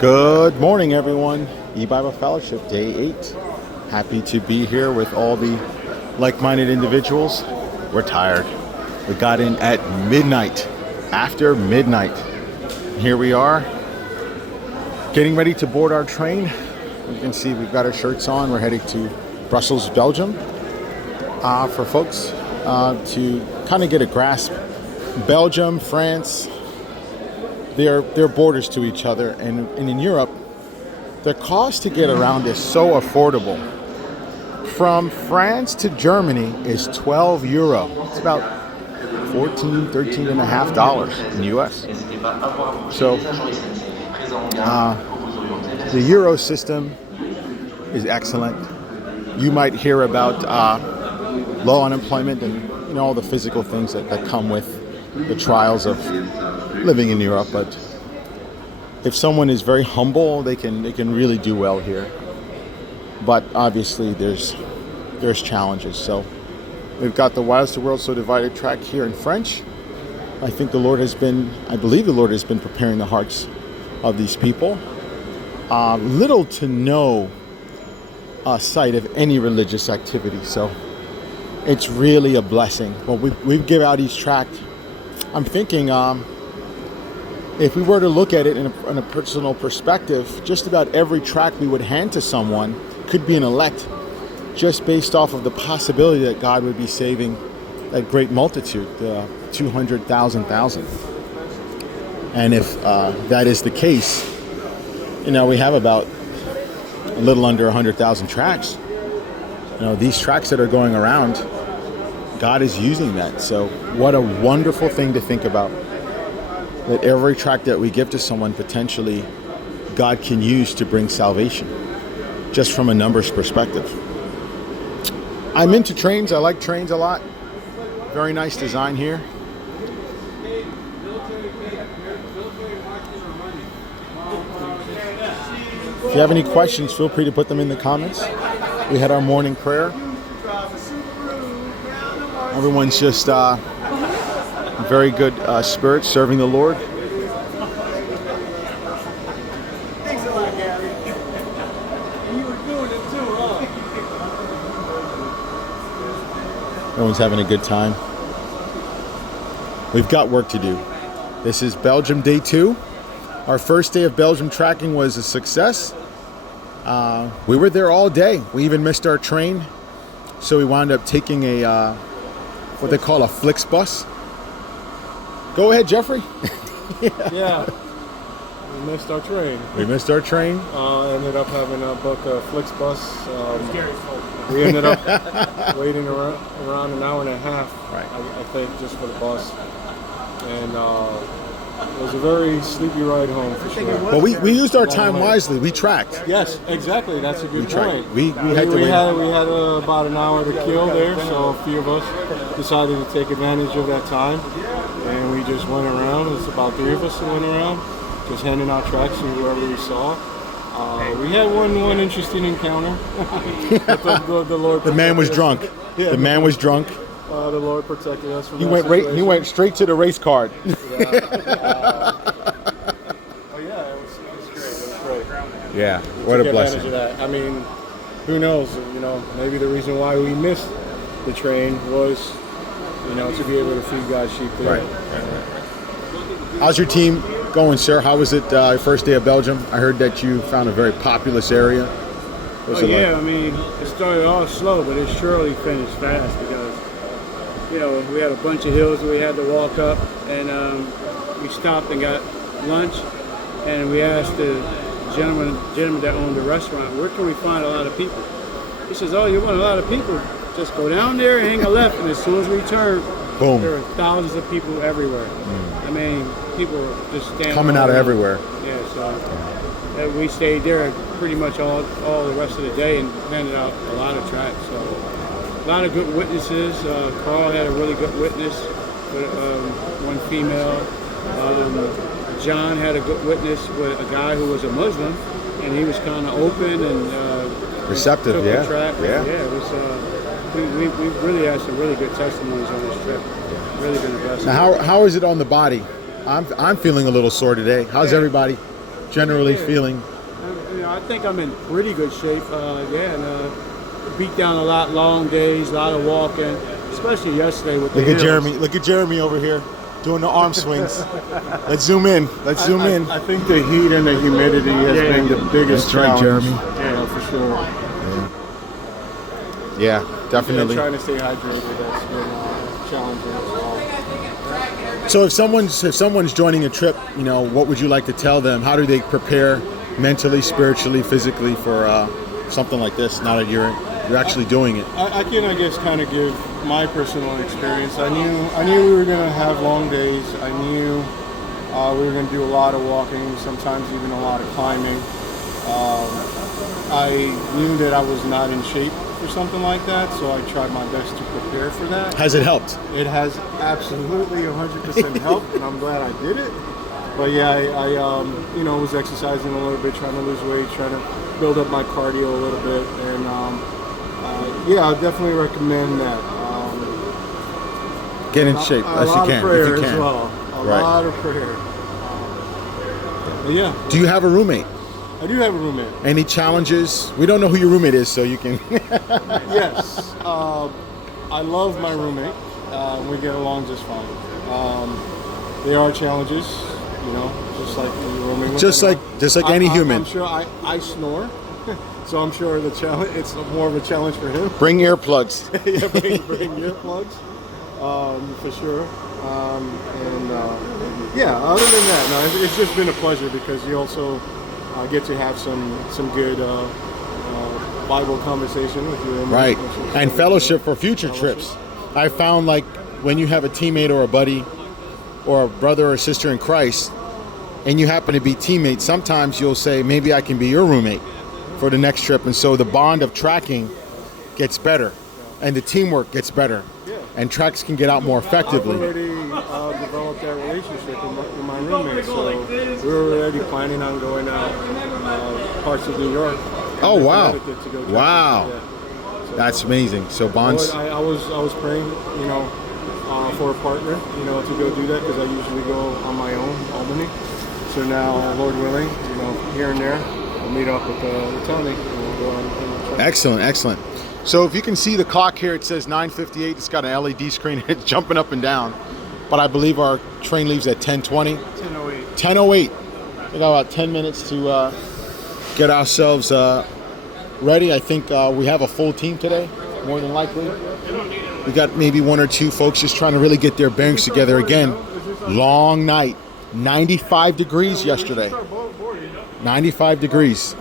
Good morning, everyone. E-Bible Fellowship, Day 8. Happy to be here with all the like-minded individuals. We're tired. We got in at midnight, after midnight. Here we are, getting ready to board our train. You can see we've got our shirts on. We're heading to Brussels, Belgium. For folks to kind of get a grasp, Belgium, France, they're borders to each other, and in Europe, the cost to get around is so affordable. From France to Germany is 12 euro. It's about 14, 13 and a half dollars in the US. So the euro system is excellent. You might hear about low unemployment and all the physical things that come with the trials of living in Europe, but if someone is very humble, they can really do well here. But obviously there's challenges. So we've got the Why Is the World So Divided tract here in French. I believe the Lord has been preparing the hearts of these people. Little to no sight of any religious activity, so it's really a blessing. Well, we give out each tract. I'm thinking if we were to look at it in a personal perspective, just about every tract we would hand to someone could be an elect, just based off of the possibility that God would be saving that great multitude, 200,000. And if that is the case, we have about a little under 100,000 tracts. These tracts that are going around, God is using that. So what a wonderful thing to think about, that every tract that we give to someone, potentially God can use to bring salvation, just from a numbers perspective. I'm into trains. I like trains a lot. Very nice design here. If you have any questions, feel free to put them in the comments. We had our morning prayer. Everyone's just very good spirits, serving the Lord. Thanks a lot, Gary. You were doing it too, huh? Everyone's having a good time. We've got work to do. This is Belgium Day 2. Our first day of Belgium tracking was a success. We were there all day. We even missed our train, so we wound up taking a what they call a Flixbus. Go ahead, Jeffrey. Yeah. We missed our train. Ended up having to book a Flixbus. We ended up waiting around an hour and a half, right. I think, just for the bus. And it was a very sleepy ride home, for sure. But we used our time wisely. We tracked. Yes, exactly. That's a good point. We had about an hour to kill there, so a few of us decided to take advantage of that time, and we just went around. It's about 3 of us that went around, just handing out tracts to whoever we saw. We had one interesting encounter. The Lord. The man was drunk. Yeah, the man was drunk. The Lord protected us from He that went straight to the race card. Yeah. It was great. Yeah, what a blessing. Of that. I mean, who knows? Maybe the reason why we missed the train was, to be able to feed God's sheep there. Right. How's your team going, sir? How was it your first day of Belgium? I heard that you found a very populous area. I mean, it started off slow, but it surely finished fast because, we had a bunch of hills that we had to walk up, and we stopped and got lunch, and we asked the gentleman that owned the restaurant, where can we find a lot of people? He says, oh, you want a lot of people? Just go down there and hang a left, and as soon as we turn, boom, there were thousands of people everywhere. I mean, people were just standing coming out of everywhere. Yeah, so we stayed there pretty much all the rest of the day and handed out a lot of tracts. So a lot of good witnesses. Carl had a really good witness with one female. John had a good witness with a guy who was a Muslim, and he was kind of open and receptive. Took Yeah, the track. yeah. It was. We really had some really good testimonies on this trip. Really been a blessing. Now, how is it on the body? I'm feeling a little sore today. How's everybody? generally Yeah. feeling? I think I'm in pretty good shape. Beat down a lot, long days, a lot of walking, especially yesterday with the Look at hills. Jeremy. Look at Jeremy over here doing the arm swings. Let's zoom in. Let's zoom in. I think the heat and the humidity has been the biggest That's right, challenge. Jeremy. Yeah, for sure. Yeah, And definitely. trying to stay hydrated, that's been challenging as well. So if someone's joining a trip, what would you like to tell them? How do they prepare mentally, spiritually, physically for something like this? Now that you're actually doing it. I can, I guess, kind of give my personal experience. I knew we were going to have long days. I knew we were going to do a lot of walking, sometimes even a lot of climbing. I knew that I was not in shape for something like that, so I tried my best to prepare for that. Has it helped? It has absolutely 100% helped, and I'm glad I did it. But yeah, I was exercising a little bit, trying to lose weight, trying to build up my cardio a little bit, and yeah, I definitely recommend that. Get in shape A as lot you of can. prayer If you as can. well. A Right. lot of prayer. But yeah, Do you have a roommate? I do have a roommate. Any challenges? We don't know who your roommate is, so you can. Yes, I love my roommate. We get along just fine. There are challenges, just like the roommate. just like any human. I'm sure I snore, so I'm sure it's more of a challenge for him. Bring earplugs. Yeah, bring earplugs, for sure. Yeah, other than that, no, it's just been a pleasure because you also get to have some good Bible conversation with your roommate. Right. which is And always fellowship good. for future Fellowship. trips. I found like when you have a teammate or a buddy or a brother or sister in Christ and you happen to be teammates, sometimes you'll say, maybe I can be your roommate for the next trip. And so the bond of tracking gets better and the teamwork gets better and tracks can get out more I've effectively. already developed that relationship with my roommate, so we're already planning on going out parts of New York. Oh, wow. Connecticut to go trekking. Wow. Yeah. So, That's amazing. So bonds. I was praying, for a partner, to go do that because I usually go on my own, Albany. So now, Lord willing, here and there, we'll meet up with Tony and we'll go on trek. Excellent, excellent. So if you can see the clock here, it says 9:58. It's got an LED screen. It's jumping up and down. But I believe our train leaves at 10:20. 10:08. 10:08. We got about 10 minutes to get ourselves ready. I think we have a full team today, more than likely. We got maybe one or two folks just trying to really get their bearings together. Again, long night. 95 degrees yesterday. 95 degrees.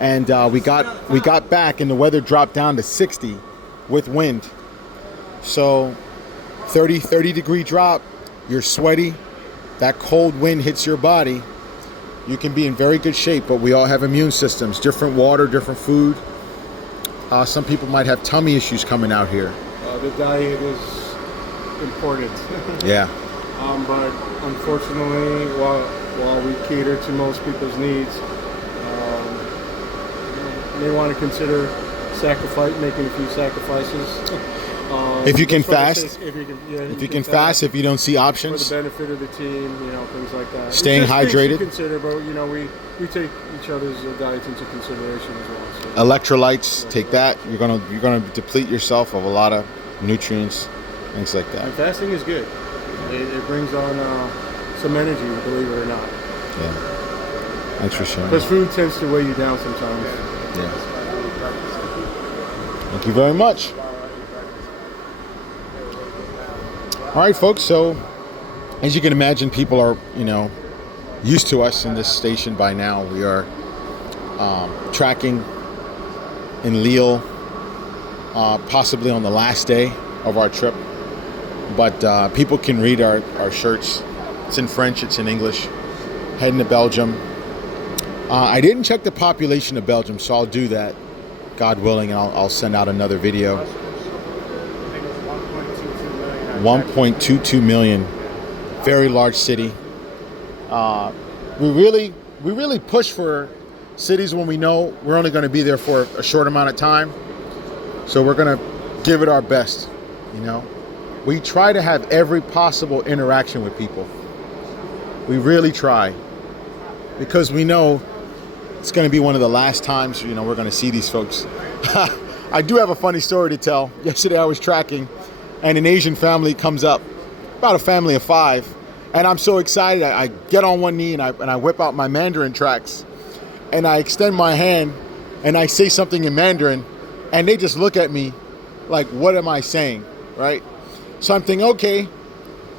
And we got back and the weather dropped down to 60 with wind. So 30 degree drop, you're sweaty, that cold wind hits your body, you can be in very good shape, but we all have immune systems, different water, different food. Some people might have tummy issues coming out here. The diet is important. Yeah. But unfortunately, while we cater to most people's needs, they want to consider making a few sacrifices. If you can just for the fast. sake- if If you can fast, if you don't see for the options, benefit of the team, things like that. It's Staying just things to hydrated. consider, but we take each other's diets into consideration as well. So. electrolytes, take that. You're gonna deplete yourself of a lot of nutrients, things like that. And fasting is good. It brings on some energy, believe it or not. Yeah. Thanks for sharing. Because food tends to weigh you down sometimes. Yeah. Thank you very much. All right, folks. So, as you can imagine, people are, used to us in this station by now. We are tracking in Lille, possibly on the last day of our trip. But people can read our shirts. It's in French, it's in English. Heading to Belgium. I didn't check the population of Belgium, so I'll do that, God willing, and I'll send out another video. 1.22 million. Very large city. We really push for cities when we know we're only going to be there for a short amount of time. So we're going to give it our best, We try to have every possible interaction with people. We really try. because we know it's going to be one of the last times, we're going to see these folks. I do have a funny story to tell. Yesterday I was tracking, and an Asian family comes up, about a family of 5, and I'm so excited. I get on one knee and I whip out my Mandarin tracks, and I extend my hand, and I say something in Mandarin, and they just look at me like, what am I saying, right? So I'm thinking, okay.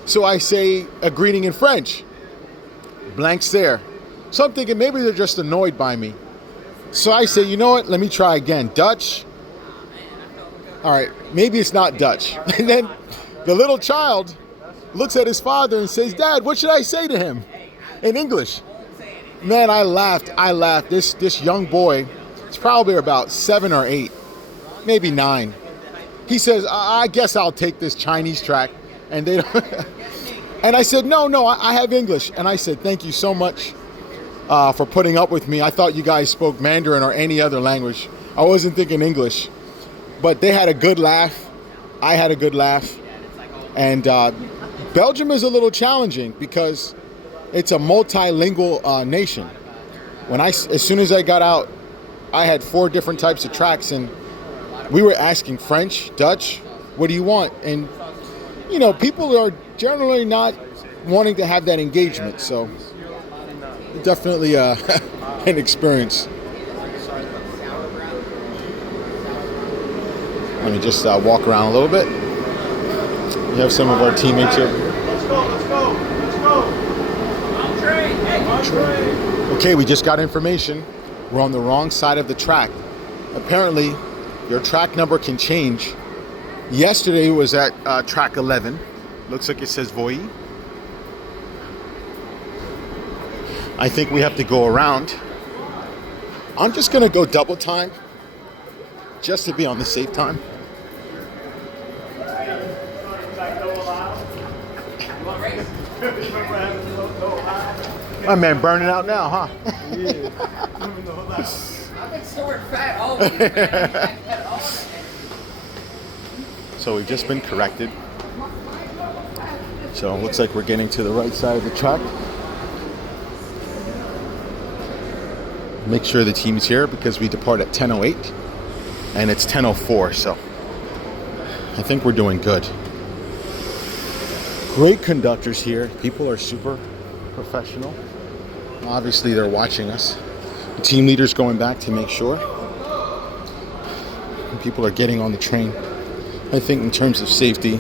So I say a greeting in French. Blank stare. So I'm thinking maybe they're just annoyed by me. So I say, you know what? Let me try again. Dutch. All right, maybe it's not Dutch. And then the little child looks at his father and says, Dad, what should I say to him in English? Man, I laughed. This young boy, it's probably about 7 or 8, maybe 9. He says, I guess I'll take this Chinese track. And they don't. And I said, no, I have English. And I said, thank you so much for putting up with me. I thought you guys spoke Mandarin or any other language. I wasn't thinking English. But they had a good laugh. I had a good laugh. And Belgium is a little challenging because it's a multilingual nation. As soon as I got out, I had 4 different types of tracks, and we were asking French, Dutch, what do you want? And people are generally not wanting to have that engagement, so definitely an experience. Let me just walk around a little bit. We have some of our teammates here. Let's go. Okay, we just got information. We're on the wrong side of the track. Apparently, your track number can change. Yesterday was at track 11. Looks like it says Voi. I think we have to go around. I'm just gonna go double time just to be on the safe time. My man burning out now, huh? I've been storing fat all week. So we've just been corrected. So it looks like we're getting to the right side of the track. Make sure the team's here because we depart at 10:08 and it's 10:04, so I think we're doing good. Great conductors here. People are super professional. Obviously they're watching us. The team leader's going back to make sure. And people are getting on the train. I think in terms of safety.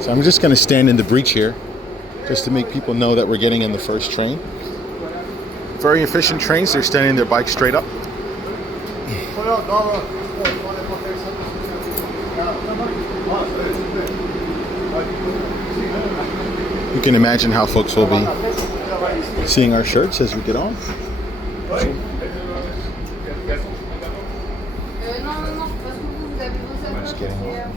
So I'm just going to stand in the breach here just to make people know that we're getting in the first train. Very efficient trains. They're standing their bikes straight up. You can imagine how folks will be seeing our shirts as we get on. Just getting on.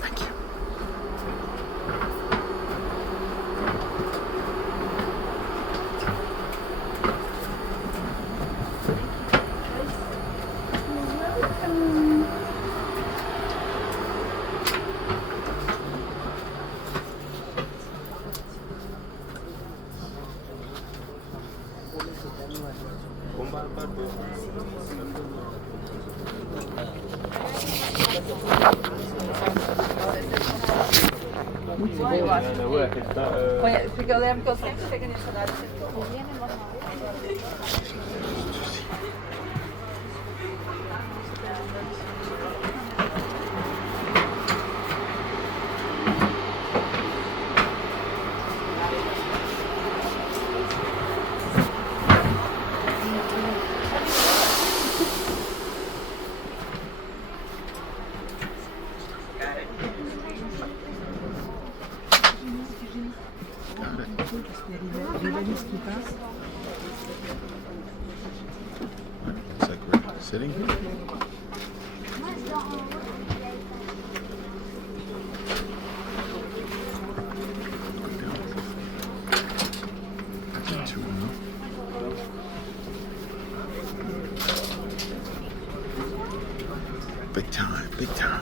Thank you. Porque eu lembro que eu sempre chego nesse horário. Looks like we're sitting here. too, hein. Big time, big time.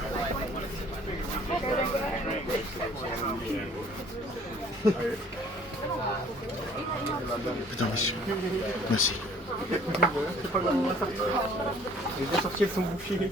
Putain, monsieur. Merci. Il est sorti de son boucher.